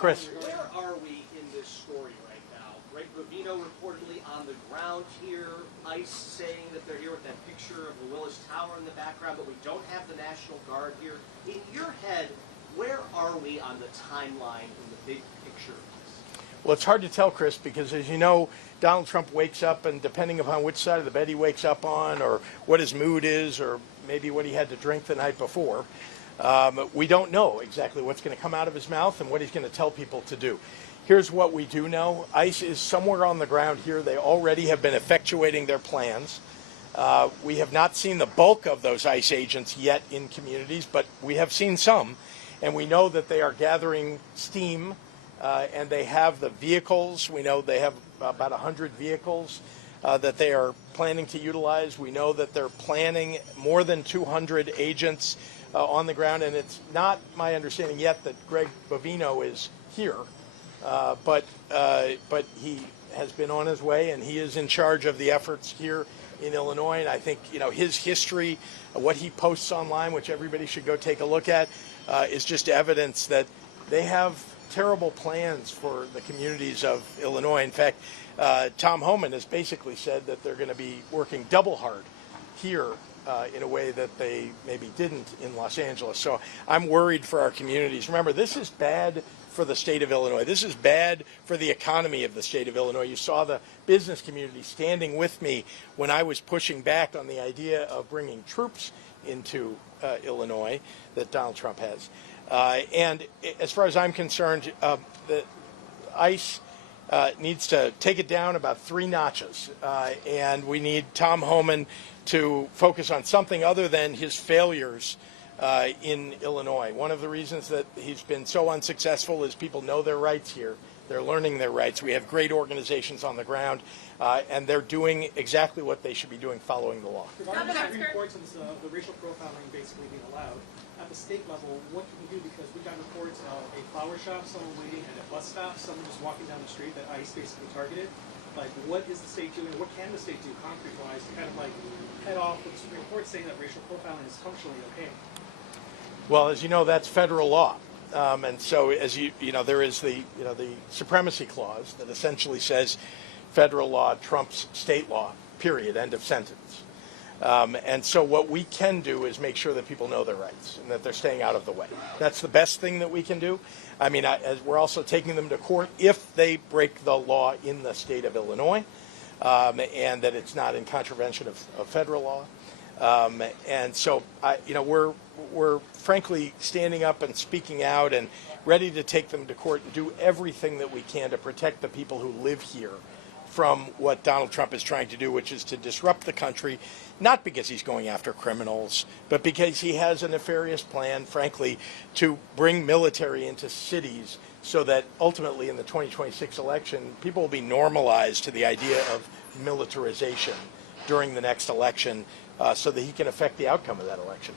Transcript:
Chris. Where are we in this story right now? Greg Bovino reportedly on the ground here, ICE saying that they're here with that picture of the Willis Tower in the background, but we don't have the National Guard here. In your head, where are we on the timeline in the big picture of this? Well, it's hard to tell, Chris, because as you know, Donald Trump wakes up, and depending upon which side of the bed he wakes up on, or what his mood is, or maybe what he had to drink the night before, we don't know exactly what's going to come out of his mouth and what he's going to tell people to do. Here's what we do know. ICE is somewhere on the ground here. They already have been effectuating their plans. We have not seen the bulk of those ICE agents yet in communities, but we have seen some. And we know that they are gathering steam, and they have the vehicles. We know they have about 100 vehicles that they are planning to utilize. We know that they're planning more than 200 agents on the ground, and it's not my understanding yet that Greg Bovino is here, but he has been on his way, and he is in charge of the efforts here in Illinois. And I think his history, what he posts online, which everybody should go take a look at, is just evidence that they have terrible plans for the communities of Illinois. In fact, Tom Homan has basically said that they're going to be working double hard here in a way that they maybe didn't in Los Angeles. So I'm worried for our communities. Remember, this is bad for the state of Illinois. This is bad for the economy of the state of Illinois. You saw the business community standing with me when I was pushing back on the idea of bringing troops into Illinois that Donald Trump has. And as far as I'm concerned, the ICE needs to take it down about 3 notches. And we need Tom Homan to focus on something other than his failures in Illinois. One of the reasons that he's been so unsuccessful is people know their rights here. They're learning their rights. We have great organizations on the ground, and they're doing exactly what they should be doing, following the law. Regarding the reports on the racial profiling basically being allowed, at the state level, what can we do? Because we got reports of a flower shop, someone waiting at a bus stop, someone just walking down the street that ICE basically targeted. Like, what is the state doing? What can the state do concrete-wise to kind of like head off with reports saying that racial profiling is functionally okay? Well, as you know, that's federal law. And so, as you know, there is the supremacy clause that essentially says federal law trumps state law, period, end of sentence. And so what we can do is make sure that people know their rights and that they're staying out of the way. That's the best thing that we can do. I mean, we're also taking them to court if they break the law in the state of Illinois, and that it's not in contravention of federal law. And so, we're frankly standing up and speaking out and ready to take them to court and do everything that we can to protect the people who live here from what Donald Trump is trying to do, which is to disrupt the country, not because he's going after criminals, but because he has a nefarious plan, frankly, to bring military into cities so that ultimately in the 2026 election, people will be normalized to the idea of militarization during the next election so that he can affect the outcome of that election.